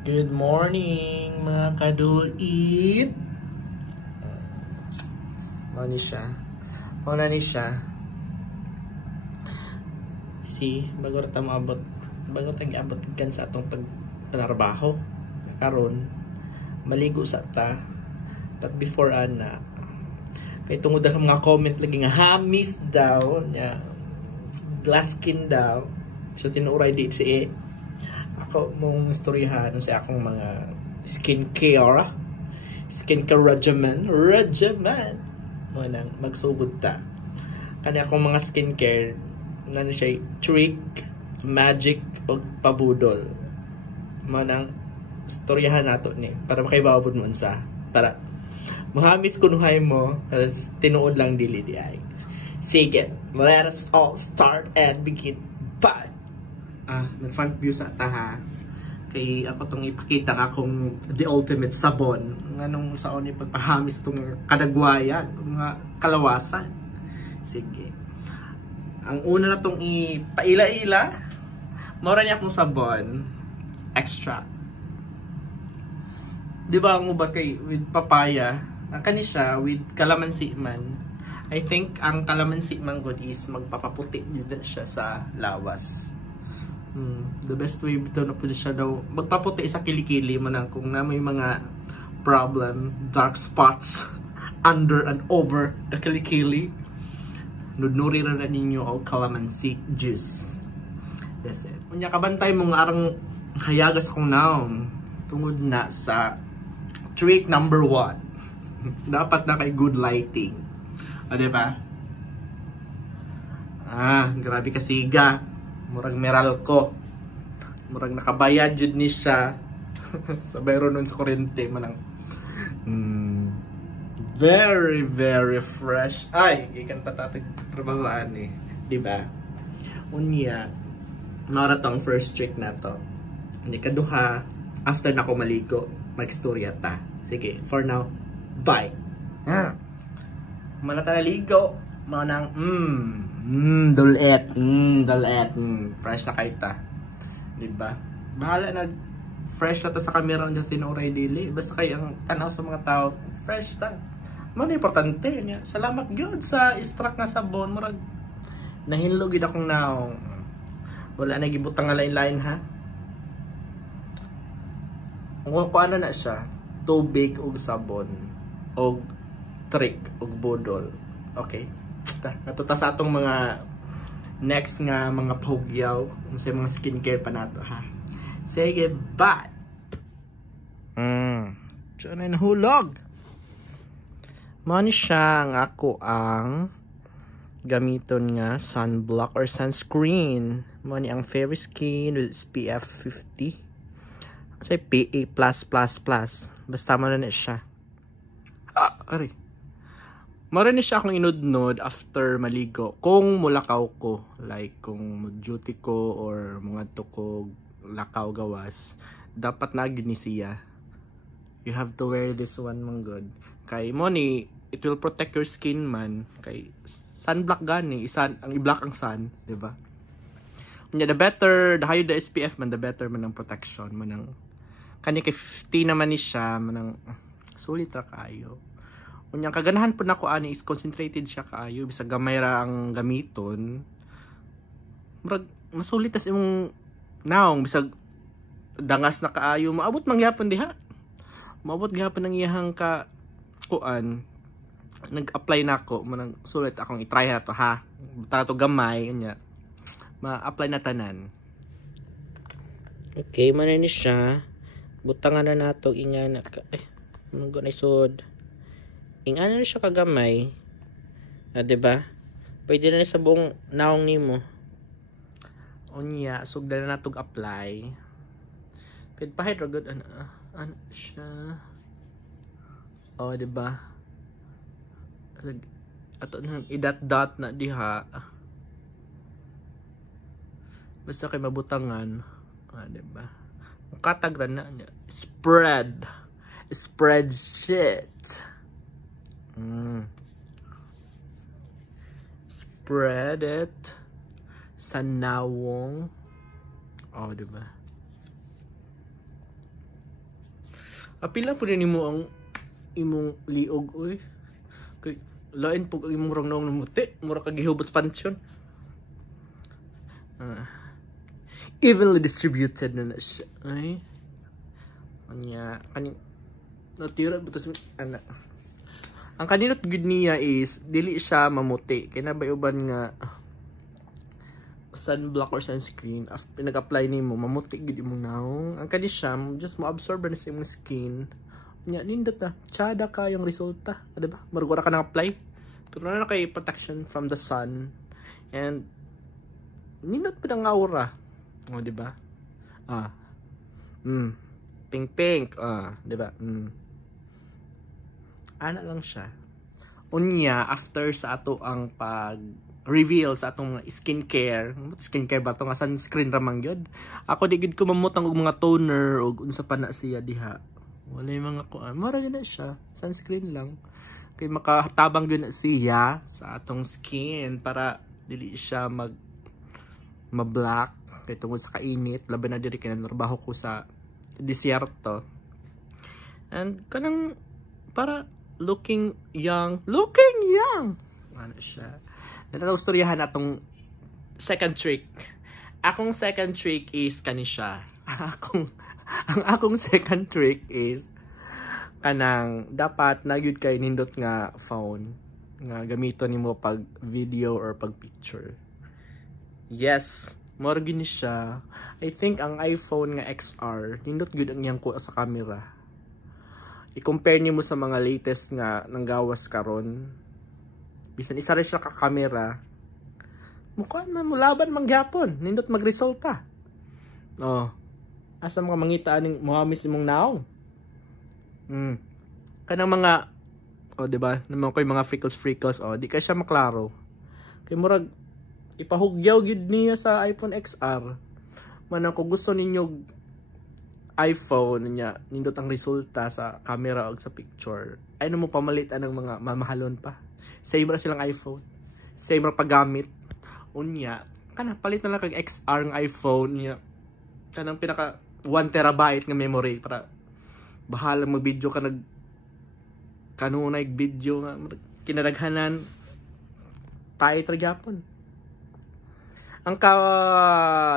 Good morning, mga kadulit. Mao siya. Mao ni siya. Bago ta maabot, bago tag abot kan sa atong pagtrabaho. Karon maligo sa ta. But before ana, kay tungod sa mga comment lagi nga hamis daw nya glass skin daw. So tinuray di si ako mong istoryahan sa akong mga skincare regimen mo nang magsugod ta kani akong mga skincare na siya trick magic o pabudol mo nang istoryahan nato ni para makaibawod mo sa para mahamis kunuhay mo tinuod lang dili di ay sige let us all start and begin. Bye. Nag-front view sa taha kay ako tong ipakita nga akong the ultimate sabon nganong saon ni pagpahamis tong kadagwayan mga kalawasan. Sige, ang una na tong ipaila-ila mora niya akong sabon extract, di ba ang uba kay with papaya ang kani siya with calamansi man. I think ang calamansi man good is magpapaputi din siya sa lawas. The best way ito na po siya daw magpaputi sa kilikili man kung na may mga problem, dark spots under and over the kilikili, nudnuri na ninyo o calamansi juice. That's it. Kunya kabantay mong arang hayagas kong naong tungod na sa trick number 1. Dapat na kay good lighting. O diba? Grabe ka siga. Murag meral ko. Murag nakabayad jud ni siya. Sa bayro nun sa kuryente manang very very fresh. Ay, ikan patatag trabahoan eh. Di ba? Unya, mara tong first trick na to. Unya kaduha, after na ko maligo, magstorya ta. Sige, for now, bye. Mana ta naligo, manang dulet, fresh na kayo ta. Diba? Bahala na fresh na ta sa camera ang Justin Oray Dili. Basta kayo ang tanaw sa mga tao, fresh ta. Ano importante niya. Salamat God sa extract na sabon. Murag nahinlogid akong naong. Wala na gibutang nga lain-lain ha. Kung ano na siya, tubig o sabon o trick o bodol. Okay? Natuta sa atong mga next nga mga pogyaw sa mga skincare pa nato ha. Sige, bye. Diyan na nahulog. Mani siya ang ako ang gamiton nga sunblock or sunscreen. Mani ang Fairy Skin with SPF 50. Kasi PA+++. Basta mo na siya. Aray. Mara ni siya akong inudnod after maligo. Kung mulakaw ko, like kung duty ko or mga ko lakaw gawas, dapat na gid ni siya. You have to wear this one man good. Kay mo ni, it will protect your skin man. Kay sunblock gani, ang i-block ang sun, di ba? The higher the SPF man, the better man ang protection man ang kani kay 50 naman ni siya man ang sulit ra kaayo. Unyang kaganahan po nako ani is concentrated siya kaayo bisag gamay ra ang gamiton. Murag masulit tas imong naong bisag dangas na kaayo maabot mangyapon diha. Maabot gyapon ang iyahang ka kuan. Nag-apply nako manang sulit akong i-try na to ha. Buta to gamay unya. Ma-apply na tanan. Okay, man ni siya. Butangan na nato inya na manggo na isod. Ingano na siya kagamay. Diba? Pwede na sa buong naong nimo. Unya, sugda na natog apply. Pwede pa hydrogod ano siya. Diba? Ato nang idat-dot na diha. Basta kay mabutangan. Diba? Katagran na niya. Spread shit. Spread it sa nawong. Diba? Apila po rin mo ang imong liog, oy. Kay lain po ang imong rong ng muti, mura ka gihubot pansyon. Evenly distributed na siya. Ay. Kanya kaning natira butas ana. Ang kaninot gud niya is dili siya mamuti kay nabayuban nga sunblock or sunscreen after pinag-apply nimo mamuti gud imong naong. Ang kani siya just mo-absorb na sa imong skin. Nya nindot na tsada ka yung resulta, di ba? Marugora ka nang apply. Pero na kay protection from the sun and nindot pa ng aura. O, di ba? Pink, di ba? Ana lang siya. Unya, after sa ato ang pag-reveal sa atong skincare ba ito nga sunscreen ramang yun. Ako di gid ko mamutang og mga toner o unsa pa na siya diha. Wala yung mga kuan. Mara yun na siya. Sunscreen lang. Kaya makatabang yun na siya sa atong skin para dili siya ma-black. Kaya tungkol sa kainit. Laban na diri kaya narbaho ko sa disyerto. And kanang para looking young. Ano siya? Natatawstoryahan atong second trick. Akong second trick is kani siya. Ang akong second trick is kanang dapat nagyud kay nindot nga phone nga gamiton nimo pag video or pag picture. Yes, more gini siya. I think ang iPhone nga XR nindot gyud ang iyang kuha sa camera. I-compare nimo sa mga latest nga nanggawas karon. Bisan isa rin siya ka-camera. Mukuan man mulaban mangyapon, nindot magresulta. Asa mga mangita aning muhamis imong naong. Kanang mga di ba? Naman koy mga freckles di ka siya maklaro. Kay murag ipahugyaw gid niya sa iPhone XR. Manang kung gusto ninyo iPhone niya nindot ang resulta sa camera o sa picture. Ay mo pamalit anang mga mamahalon pa. Same ra silang iPhone. Same ra paggamit. Unya, kana palit na lang kag XR ng iPhone niya. Kanang pinaka 1 terabyte nga memory para bahala mag-video ka kanunay video nga kinadaghanan tight ra gyapon. Ang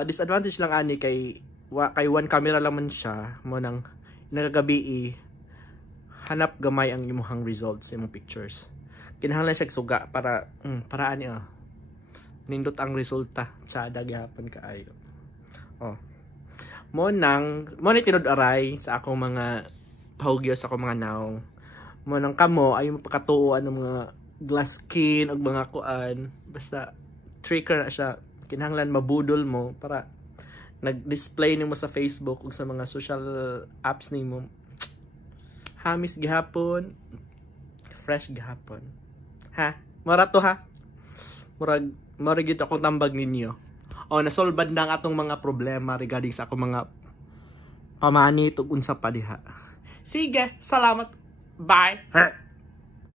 disadvantage lang ani kay 1 camera lang man siya mo nang nagagabi hanap gamay ang imong results sa imong pictures. Kinahanglan siya suga para ani nindot ang resulta sa daghapon kaayo. Mo ni tinud-aray sa akong mga pahugyo sa akong mga naong. Mo nang kamo ay mapakatuoan ng mga glass skin og mga kuan basta trigger na siya. Kinahanglan mabudol mo para nag-display nimo sa Facebook ug sa mga social apps nimo. Hamis gihapon, fresh gihapon. Ha? Mura to ha? Murag gyud akong tambag ninyo. Nasolbad na ang atong mga problema regarding sa akong mga pamanit ug unsa pa diha. Sige, salamat. Bye.